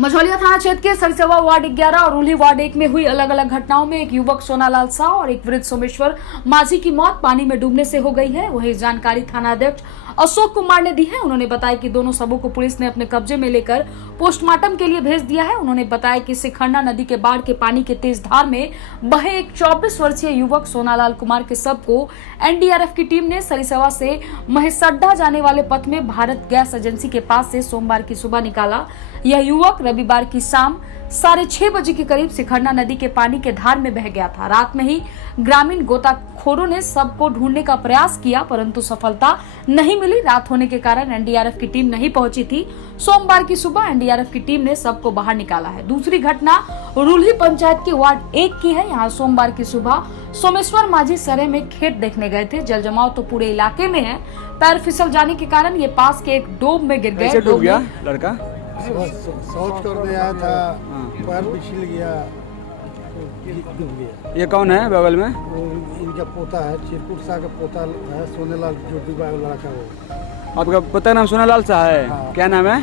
मझौलिया थाना क्षेत्र के सरसेवा वार्ड 11 और रूली वार्ड 1 में हुई अलग अलग घटनाओं में एक युवक सोनालाल साह और एक वृद्ध सोमेश्वर माझी की मौत पानी में डूबने से हो गई है। वही जानकारी थाना अध्यक्ष अशोक कुमार ने दी है। उन्होंने बताया कि दोनों शवों को पुलिस ने अपने कब्जे में लेकर पोस्टमार्टम के लिए भेज दिया है। उन्होंने बताया कि सिखंडा नदी के बाढ़ के पानी के तेज धार में बहे एक 24 वर्षीय युवक सोनालाल कुमार के शव को एनडीआरएफ की टीम ने सरिसवा से महेसड्डा जाने वाले पथ में भारत गैस एजेंसी के पास से सोमवार की सुबह निकाला। यह युवक रविवार की शाम 6:30 बजे के करीब सिखंडा नदी के पानी के धार में बह गया था। रात में ही ग्रामीण गोताखोरों ने शव को ढूंढने का प्रयास किया, परंतु सफलता नहीं मिली। रात होने के कारण एनडीआरएफ की टीम नहीं पहुंची थी। सोमवार की सुबह एनडीआरएफ की टीम ने शव को बाहर निकाला है। दूसरी घटना रूली पंचायत के वार्ड 1 की है। यहाँ सोमवार की सुबह सोमेश्वर माझी सरे में खेत देखने गए थे। जल जमाव तो पूरे इलाके में है। पैर फिसल जाने के कारण ये पास के एक डोब में गिर गए। डूब गया लड़का, शौच कर दिया था, पैर फिसल गया, डूब गया। ये कौन है बगल में? इनका पोता है, चिरकुट शाह का पोता है, सोनेलाल जो डूबा है लड़का वो। आपका पोता नाम सोनालाल साह है? हाँ। क्या नाम है?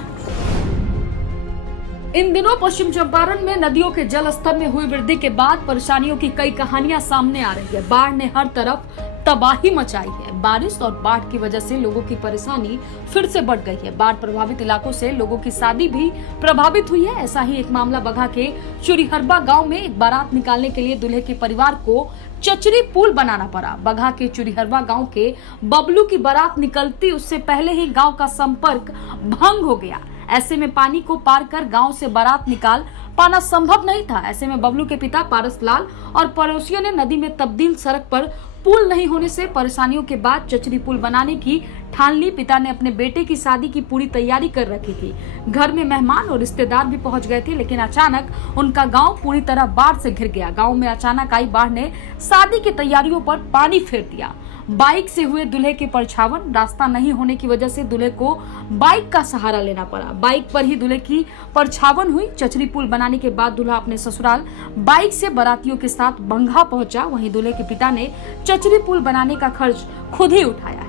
इन दिनों पश्चिम चंपारण में नदियों के जल स्तर में हुई वृद्धि के बाद परेशानियों की कई कहानियां सामने आ रही है। बाढ़ ने हर तरफ तबाही मचाई है। बारिश और बाढ़ की वजह से लोगों की परेशानी फिर से बढ़ गई है। बाढ़ प्रभावित इलाकों से लोगों की शादी भी प्रभावित हुई है। ऐसा ही एक मामला बगहा के चुरीहरबा गांव में एक बारात निकालने के लिए दूल्हे के परिवार को चचरी पुल बनाना पड़ा। बगहा के चुरीहरबा गांव के बबलू की बारात निकलती उससे पहले ही गांव का संपर्क भंग हो गया। ऐसे में पानी को पार कर गांव से बारात निकाल पाना संभव नहीं था। ऐसे में बबलू के पिता पारस लाल और पड़ोसियों ने नदी में तब्दील सड़क पर पुल नहीं होने से परेशानियों के बाद चचरी पुल बनाने की ठान ली। पिता ने अपने बेटे की शादी की पूरी तैयारी कर रखी थी। घर में मेहमान और रिश्तेदार भी पहुंच गए थे, लेकिन अचानक उनका गांव पूरी तरह बाढ़ से घिर गया। गांव में अचानक आई बाढ़ ने शादी की तैयारियों पर पानी फेर दिया। बाइक से हुए दूल्हे के परछावन, रास्ता नहीं होने की वजह से दूल्हे को बाइक का सहारा लेना पड़ा। बाइक पर ही दूल्हे की परछावन हुई। चचरी पुल बनाने के बाद दूल्हा अपने ससुराल बाइक से बारातियों के साथ बंघा पहुंचा। वहीं दूल्हे के पिता ने चचरी पुल बनाने का खर्च खुद ही उठाया है।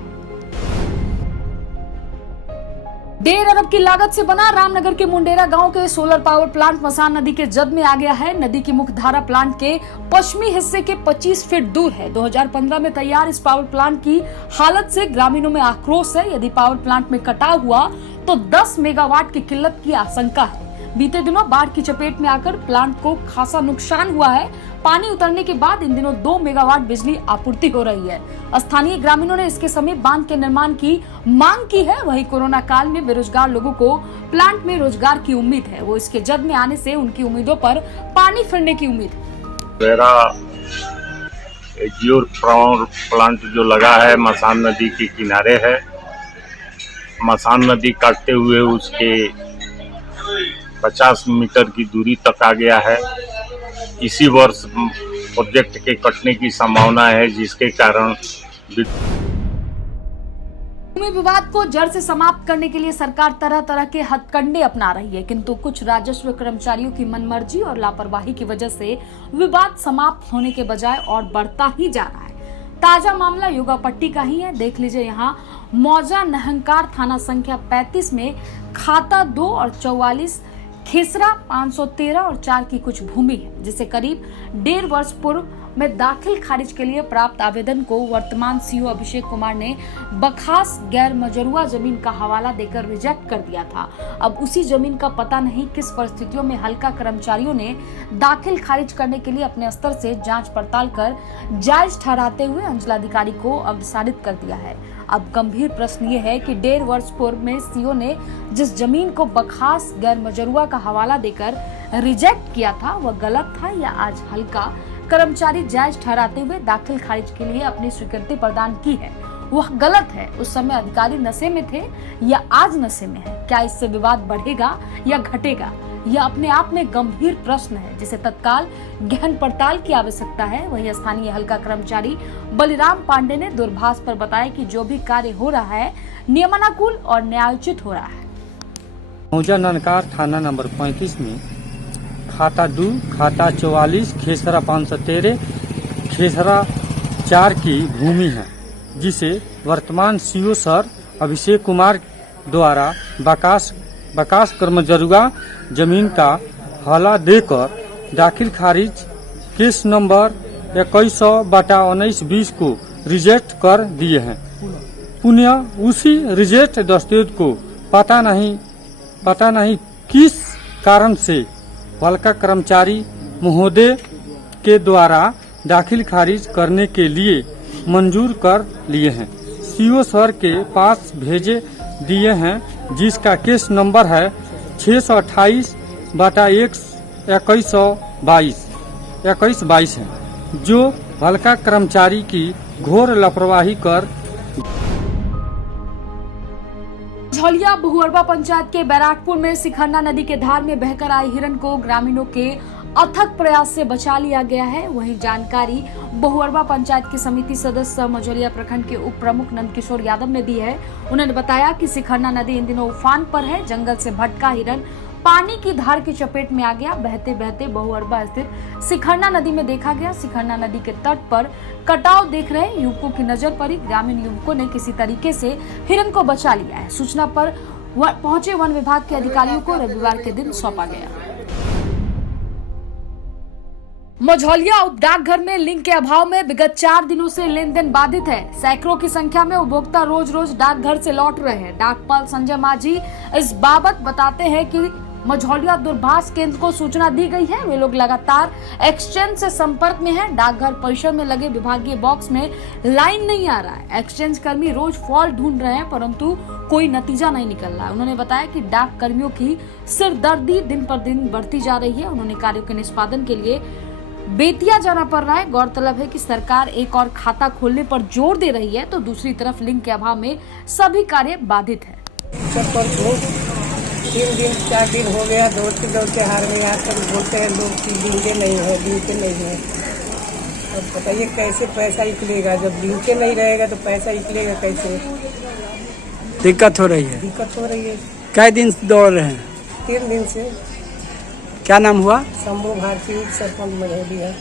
1.5 अरब की लागत से बना रामनगर के मुंडेरा गांव के सोलर पावर प्लांट मसान नदी के जद में आ गया है। नदी की मुख्य धारा प्लांट के पश्चिमी हिस्से के 25 फीट दूर है। 2015 में तैयार इस पावर प्लांट की हालत से ग्रामीणों में आक्रोश है। यदि पावर प्लांट में कटाव हुआ तो 10 मेगावाट की किल्लत की आशंका है। बीते दिनों बाढ़ की चपेट में आकर प्लांट को खासा नुकसान हुआ है। पानी उतरने के बाद इन दिनों 2 मेगावाट बिजली आपूर्ति हो रही है। स्थानीय ग्रामीणों ने इसके समीप बांध के निर्माण की मांग की है। वहीं कोरोना काल में बेरोजगार लोगों को प्लांट में रोजगार की उम्मीद है। वो इसके जद में आने से उनकी उम्मीदों पर पानी फिरने की उम्मीद है। मेरा जियो पावर प्लांट जो लगा है मसान नदी के किनारे है। मसान नदी काटते हुए उसके 50 मीटर की दूरी तक आ गया है। इसी वर्ष प्रोजेक्ट के कटने की संभावना है, जिसके कारण भूमि विवाद को जड़ से समाप्त करने के लिए सरकार तरह तरह के हथकंडे अपना रही है, किंतु कुछ राजस्व कर्मचारियों की मनमर्जी और लापरवाही की वजह से विवाद समाप्त होने के बजाय और बढ़ता ही जा रहा है। ताजा मामला योगापट्टी का ही है। देख लीजिए, यहाँ मौजा नहंकार थाना संख्या 35 में खाता 2 और 44 खेसरा 513 और 4 की कुछ भूमि है, जिसे करीब 1.5 वर्ष पूर्व में दाखिल खारिज के लिए प्राप्त आवेदन को वर्तमान सीओ अभिषेक कुमार ने बखास गैर मजरूआ जमीन का हवाला देकर रिजेक्ट कर दिया था। अब उसी जमीन का पता नहीं किस परिस्थितियों में हल्का कर्मचारियों ने दाखिल खारिज करने के लिए अपने स्तर से जांच पड़ताल कर जायज ठहराते हुए अंचलाधिकारी को अग्रसारित कर दिया है। अब गंभीर प्रश्न ये है कि 1.5 वर्ष पूर्व में सीओ ने जिस जमीन को बखास गैर मजरूआ का हवाला देकर रिजेक्ट किया था वह गलत था, या आज हल्का कर्मचारी जायज ठहराते हुए दाखिल खारिज के लिए अपनी स्वीकृति प्रदान की है वह गलत है। उस समय अधिकारी नशे में थे या आज नशे में है? क्या इससे विवाद बढ़ेगा या घटेगा? यह अपने आप में गंभीर प्रश्न है, जिसे तत्काल गहन पड़ताल की आवश्यकता है। वही स्थानीय हल्का कर्मचारी बलिराम पांडे ने दूरभाष पर बताया कि जो भी कार्य हो रहा है नियमानुकूल और न्यायोचित हो रहा है। मौजा ननकार थाना नंबर 35 में खाता 2, खाता 44, खेसरा 513, खेसरा 4 की भूमि है, जिसे वर्तमान सीओ सर अभिषेक कुमार द्वारा बकास कर्मजरुआ जमीन का हवाला देकर दाखिल खारिज केस नंबर 2100/19-20 को रिजेक्ट कर दिए हैं। पुनः उसी रिजेक्ट दस्तावेज को पता नहीं किस कारण से हल्का कर्मचारी महोदय के द्वारा दाखिल खारिज करने के लिए मंजूर कर लिए हैं। सीओ सर के पास भेजे दिए हैं, जिसका केस नंबर है 628/2122 है, जो हल्का कर्मचारी की घोर लापरवाही कर झौलिया बहुअरबा पंचायत के बैराकपुर में सिखन्ना नदी के धार में बहकर आए हिरण को ग्रामीणों के अथक प्रयास से बचा लिया गया है। वहीं जानकारी बहुअरबा पंचायत की समिति सदस्य मझौलिया प्रखंड के उप प्रमुख नंदकिशोर यादव ने दी है। उन्होंने बताया कि सिखन्ना नदी इन दिनों उफान पर है। जंगल से भटका हिरण पानी की धार की चपेट में आ गया। बहते बहते बहुअरबा स्थित सिखन्ना नदी में देखा गया। सिखन्ना नदी के तट पर कटाव देख रहे युवकों की नजर पड़ी। ग्रामीण युवकों ने किसी तरीके से हिरण को बचा लिया है। सूचना पर पहुंचे वन विभाग के अधिकारियों को रविवार के दिन सौंपा गया। मझौलिया उप डाकघर में लिंक के अभाव में विगत 4 दिनों से लेन देन बाधित है। सैकड़ों की संख्या में उपभोक्ता रोज रोज डाकघर से लौट रहे हैं। डाकपाल संजय माझी इस बाबत बताते हैं कि मझौलिया दूरभाष केंद्र को सूचना दी गई है। वे लोग लगातार एक्सचेंज से संपर्क में हैं। डाकघर परिसर में लगे विभागीय बॉक्स में लाइन नहीं आ रहा है। एक्सचेंज कर्मी रोज फॉल्ट ढूंढ रहे हैं, परंतु कोई नतीजा नहीं निकल रहा है। उन्होंने बताया कि डाक कर्मियों की सिरदर्दी दिन पर दिन बढ़ती जा रही है। उन्होंने कार्यों के निष्पादन के लिए बेतिया जाना पड़ रहा है। गौरतलब है कि सरकार एक और खाता खोलने पर जोर दे रही है, तो दूसरी तरफ लिंक के अभाव में सभी कार्य बाधित है। 3 दिन 4 दिन हो गया दौड़ते हार में यहाँ तक बोलते हैं लोग कि लिंके नहीं है। अब बताइए कैसे पैसा निकलेगा? जब लिंके नहीं रहेगा तो पैसा निकलेगा कैसे? दिक्कत हो रही है। कै दिन से दौड़ रहे हैं? 3 दिन से। क्या नाम हुआ? शंभू भारती सरपंच मझौलिया है।